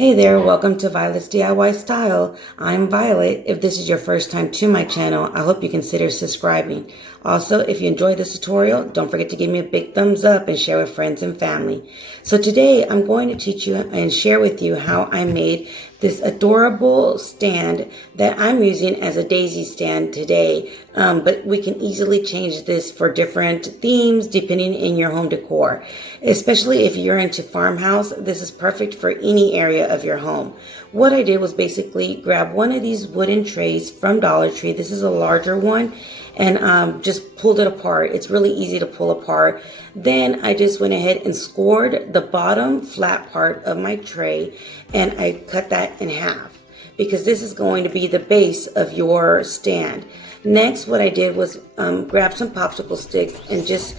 Hey there, welcome to Violet's DIY Style. I'm Violet. If this is your first time to my channel, I hope you consider subscribing. Also, if you enjoyed this tutorial, don't forget to give me a big thumbs up and share with friends and family. So today I'm going to teach you and share with you how I made this adorable stand that I'm using as a daisy stand today. But we can easily change this for different themes depending in your home decor. Especially if you're into farmhouse, this is perfect for any area of your home. What I did was basically grab one of these wooden trays from Dollar Tree. This is a larger one, and just pulled it apart. It's really easy to pull apart. Then I just went ahead and scored the bottom flat part of my tray, and I cut that in half because this is going to be the base of your stand. Next, what I did was grab some popsicle sticks and just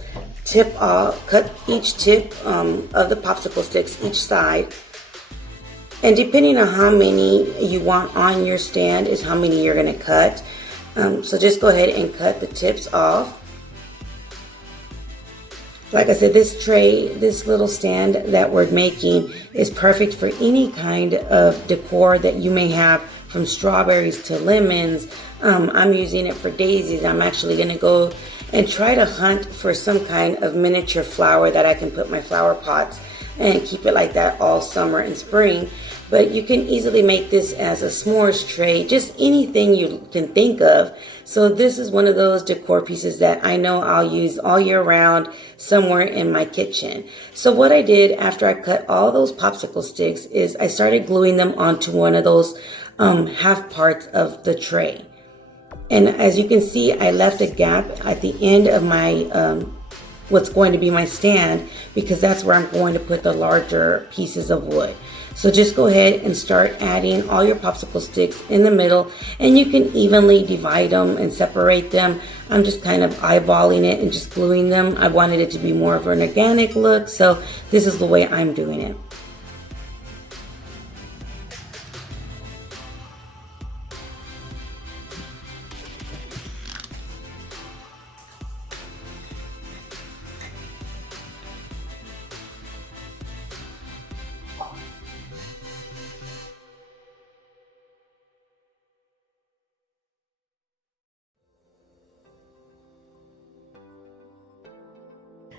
cut each tip of the popsicle sticks each side. And depending on how many you want on your stand is how many you're going to cut. So just go ahead and cut the tips off. Like I said, this tray, this little stand that we're making is perfect for any kind of decor that you may have, from strawberries to lemons. I'm using it for daisies. I'm actually going to go and try to hunt for some kind of miniature flower that I can put my flower pots and keep it like that all summer and spring. But you can easily make this as a s'mores tray, just anything you can think of. So this is one of those decor pieces that I know I'll use all year round somewhere in my kitchen. So what I did after I cut all those popsicle sticks is I started gluing them onto one of those half parts of the tray. And as you can see, I left a gap at the end of my what's going to be my stand, because that's where I'm going to put the larger pieces of wood. So just go ahead and start adding all your popsicle sticks in the middle, and you can evenly divide them and separate them. I'm just kind of eyeballing it and just gluing them. I wanted it to be more of an organic look, so this is the way I'm doing it.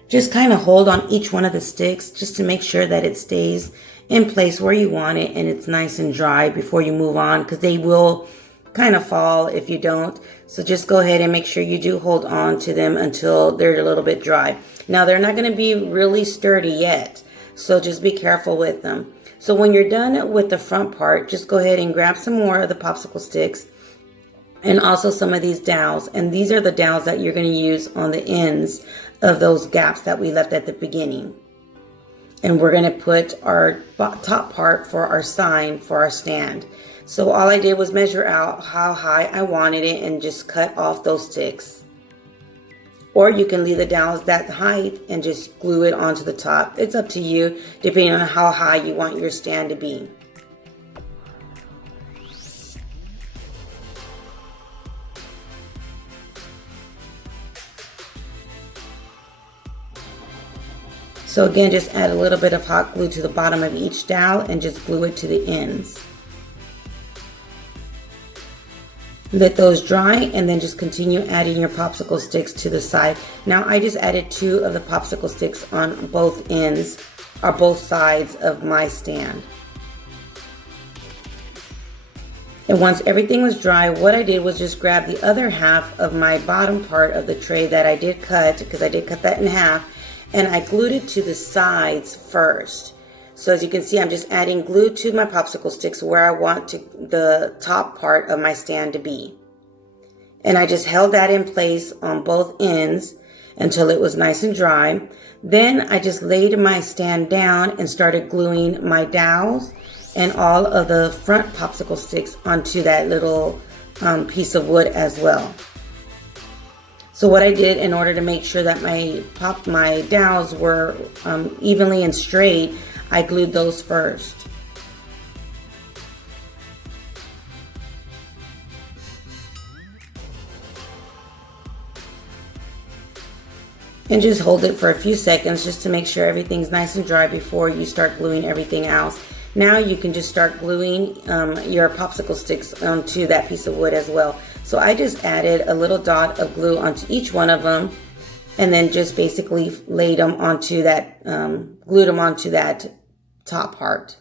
Just kind of hold on each one of the sticks just to make sure that it stays in place where you want it and it's nice and dry before you move on, because they will kind of fall if you don't. So just go ahead and make sure you do hold on to them until they're a little bit dry. Now they're not going to be really sturdy yet, so just be careful with them. So when you're done with the front part, just go ahead and grab some more of the popsicle sticks and also some of these dowels. And these are the dowels that you're going to use on the ends of those gaps that we left at the beginning. And we're going to put our top part for our sign for our stand. So all I did was measure out how high I wanted it and just cut off those sticks. Or you can leave the dowels that height and just glue it onto the top. It's up to you, depending on how high you want your stand to be. So again, just add a little bit of hot glue to the bottom of each dowel and just glue it to the ends. Let those dry and then just continue adding your popsicle sticks to the side. Now I just added 2 of the popsicle sticks on both ends, or both sides of my stand. And once everything was dry, what I did was just grab the other half of my bottom part of the tray that I did cut, because I did cut that in half, and I glued it to the sides first. So as you can see, I'm just adding glue to my popsicle sticks where I want the top part of my stand to be. And I just held that in place on both ends until it was nice and dry. Then I just laid my stand down and started gluing my dowels and all of the front popsicle sticks onto that little piece of wood as well. So what I did, in order to make sure that my dowels were evenly and straight, I glued those first. And just hold it for a few seconds just to make sure everything's nice and dry before you start gluing everything else. Now you can just start gluing your popsicle sticks onto that piece of wood as well. So I just added a little dot of glue onto each one of them, and then just basically laid them onto that, glued them onto that top part.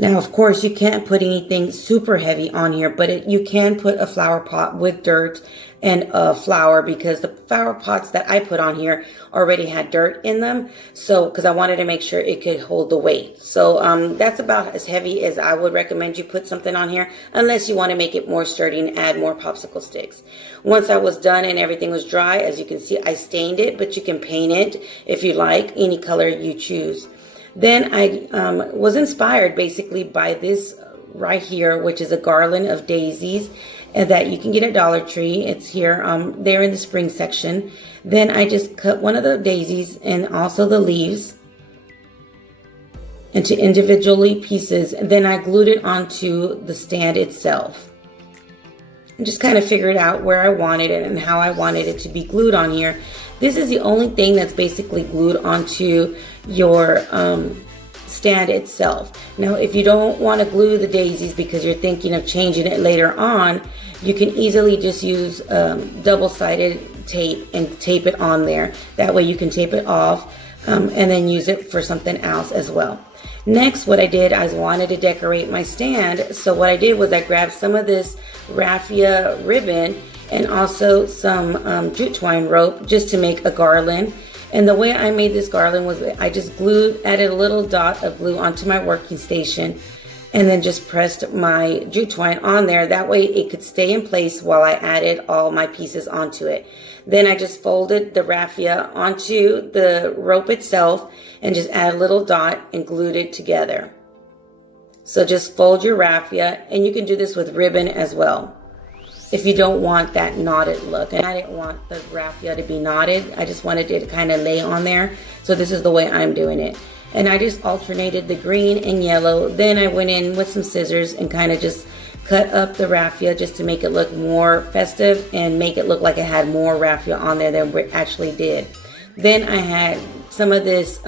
Now, of course, you can't put anything super heavy on here, but you can put a flower pot with dirt and a flower, because the flower pots that I put on here already had dirt in them. So, because I wanted to make sure it could hold the weight. So that's about as heavy as I would recommend you put something on here, unless you want to make it more sturdy and add more popsicle sticks. Once I was done and everything was dry, as you can see, I stained it, but you can paint it if you like, any color you choose. Then I was inspired basically by this right here, which is a garland of daisies that you can get at Dollar Tree. It's here, there in the spring section. Then I just cut one of the daisies and also the leaves into individually pieces. And then I glued it onto the stand itself. And just kind of figured out where I wanted it and how I wanted it to be glued on here. This is the only thing that's basically glued onto your stand itself. Now, if you don't want to glue the daisies because you're thinking of changing it later on, you can easily just use double-sided tape and tape it on there. That way you can tape it off and then use it for something else as well. Next, what I did, I wanted to decorate my stand. So what I did was I grabbed some of this raffia ribbon and also some jute twine rope just to make a garland. And the way I made this garland was I just added a little dot of glue onto my working station and then just pressed my jute twine on there. That way it could stay in place while I added all my pieces onto it. Then I just folded the raffia onto the rope itself and just add a little dot and glued it together. So just fold your raffia, and you can do this with ribbon as well if you don't want that knotted look. And I didn't want the raffia to be knotted. I just wanted it to kind of lay on there. So this is the way I'm doing it. And I just alternated the green and yellow. Then I went in with some scissors and kind of just cut up the raffia just to make it look more festive and make it look like it had more raffia on there than it actually did. Then I had some of this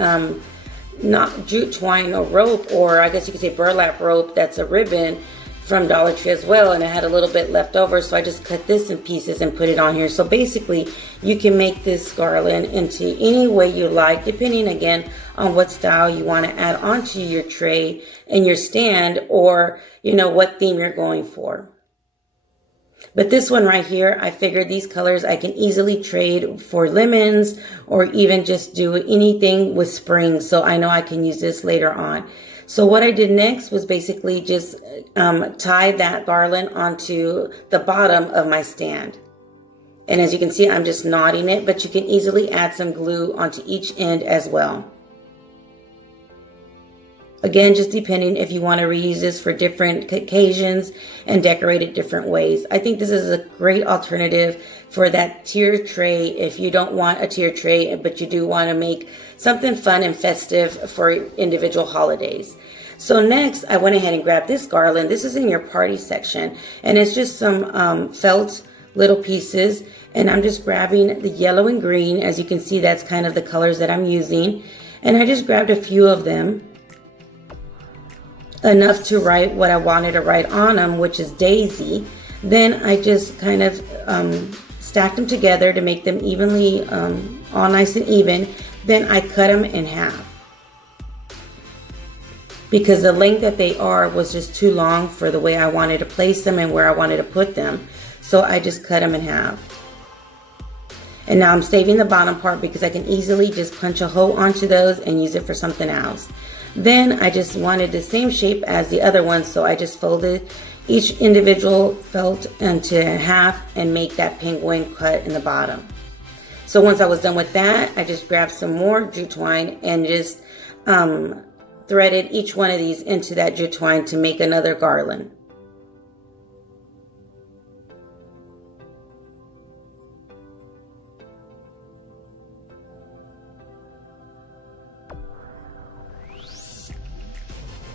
not jute twine or rope, or I guess you could say burlap rope, that's a ribbon from Dollar Tree as well, and I had a little bit left over, so I just cut this in pieces and put it on here. So basically you can make this garland into any way you like, depending again on what style you want to add onto your tray and your stand, or you know what theme you're going for. But this one right here, I figured these colors I can easily trade for lemons, or even just do anything with spring, so I know I can use this later on. So what I did next was basically just tie that garland onto the bottom of my stand. And as you can see, I'm just knotting it, but you can easily add some glue onto each end as well. Again, just depending if you want to reuse this for different occasions and decorate it different ways. I think this is a great alternative for that tier tray if you don't want a tier tray, but you do want to make something fun and festive for individual holidays. So next, I went ahead and grabbed this garland. This is in your party section, and it's just some felt little pieces. And I'm just grabbing the yellow and green. As you can see, that's kind of the colors that I'm using. And I just grabbed a few of them, enough to write what I wanted to write on them, which is Daisy. Then I just kind of stacked them together to make them evenly, all nice and even. Then I cut them in half, because the length that they are was just too long for the way I wanted to place them and where I wanted to put them. So I just cut them in half. And now I'm saving the bottom part because I can easily just punch a hole onto those and use it for something else. Then I just wanted the same shape as the other one, so I just folded each individual felt into half and make that penguin cut in the bottom. So once I was done with that, I just grabbed some more jute twine and just threaded each one of these into that jute twine to make another garland.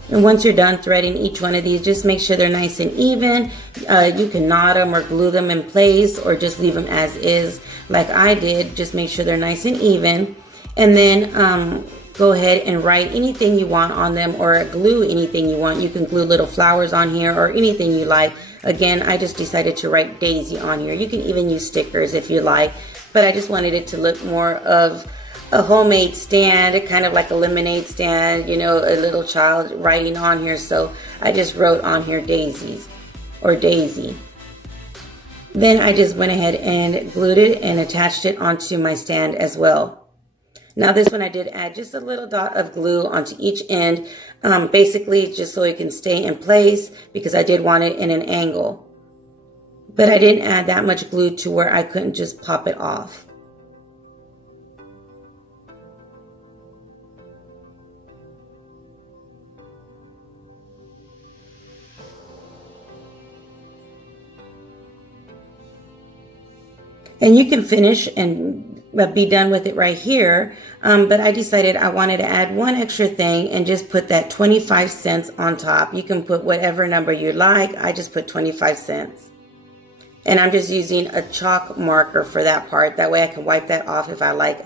And once you're done threading each one of these, just make sure they're nice and even. You can knot them or glue them in place, or just leave them as is like I did. Just make sure they're nice and even. And then go ahead and write anything you want on them, or glue anything you want. You can glue little flowers on here or anything you like. Again, I just decided to write Daisy on here. You can even use stickers if you like, but I just wanted it to look more of a homemade stand, kind of like a lemonade stand, you know, a little child writing on here. So I just wrote on here Daisies or Daisy. Then I just went ahead and glued it and attached it onto my stand as well. Now this one I did add just a little dot of glue onto each end, basically just so it can stay in place, because I did want it in an angle. But I didn't add that much glue to where I couldn't just pop it off. And you can finish and be done with it right here. But I decided I wanted to add one extra thing and just put that 25 cents on top. You can put whatever number you like. I just put 25 cents. And I'm just using a chalk marker for that part. That way I can wipe that off if I like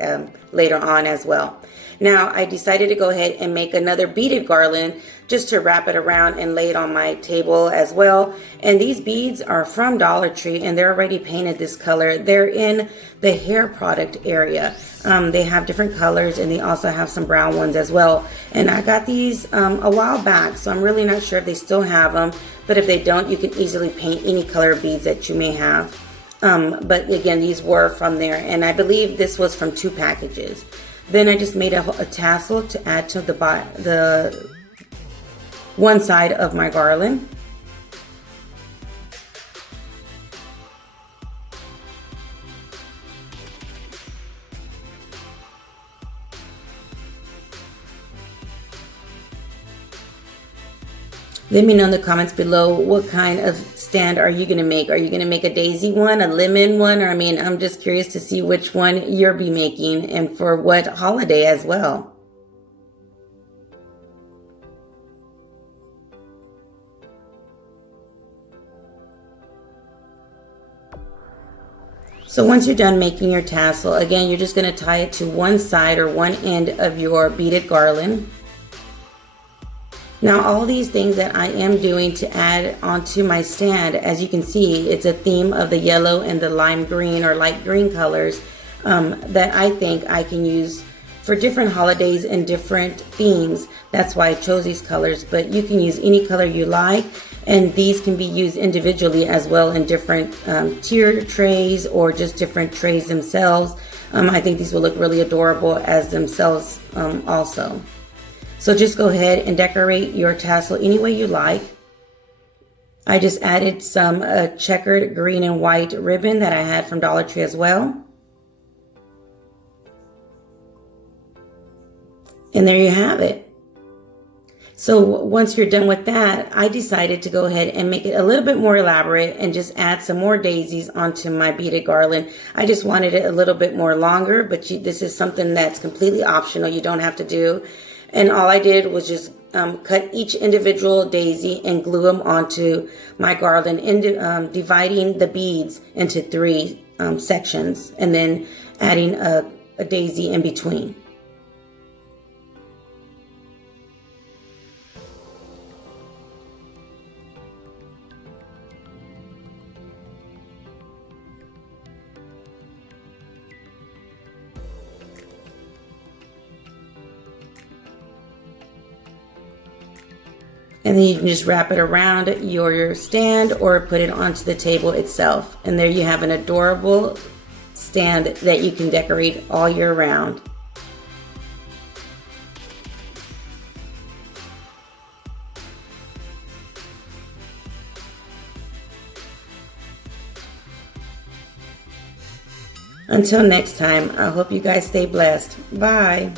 later on as well. Now I decided to go ahead and make another beaded garland just to wrap it around and lay it on my table as well. And these beads are from Dollar Tree and they're already painted this color. They're in the hair product area. They have different colors and they also have some brown ones as well. And I got these a while back, so I'm really not sure if they still have them. But if they don't, you can easily paint any color beads that you may have. But again, these were from there, and I believe this was from 2 packages. Then I just made a tassel to add to the one side of my garland. Let me know in the comments below, what kind of stand are you going to make? Are you going to make a daisy one, a lemon one? Or I mean, I'm just curious to see which one you'll be making and for what holiday as well. So once you're done making your tassel, again, you're just going to tie it to one side or one end of your beaded garland. Now all these things that I am doing to add onto my stand, as you can see, it's a theme of the yellow and the lime green or light green colors that I think I can use for different holidays and different themes. That's why I chose these colors, but you can use any color you like, and these can be used individually as well in different tiered trays or just different trays themselves. I think these will look really adorable as themselves also. So just go ahead and decorate your tassel any way you like. I just added some checkered green and white ribbon that I had from Dollar Tree as well. And there you have it. So once you're done with that, I decided to go ahead and make it a little bit more elaborate and just add some more daisies onto my beaded garland. I just wanted it a little bit more longer, but this is something that's completely optional. You don't have to do. And all I did was just cut each individual daisy and glue them onto my garland, dividing the beads into 3 sections, and then adding a daisy in between. And then you can just wrap it around your stand or put it onto the table itself. And there you have an adorable stand that you can decorate all year round. Until next time, I hope you guys stay blessed. Bye.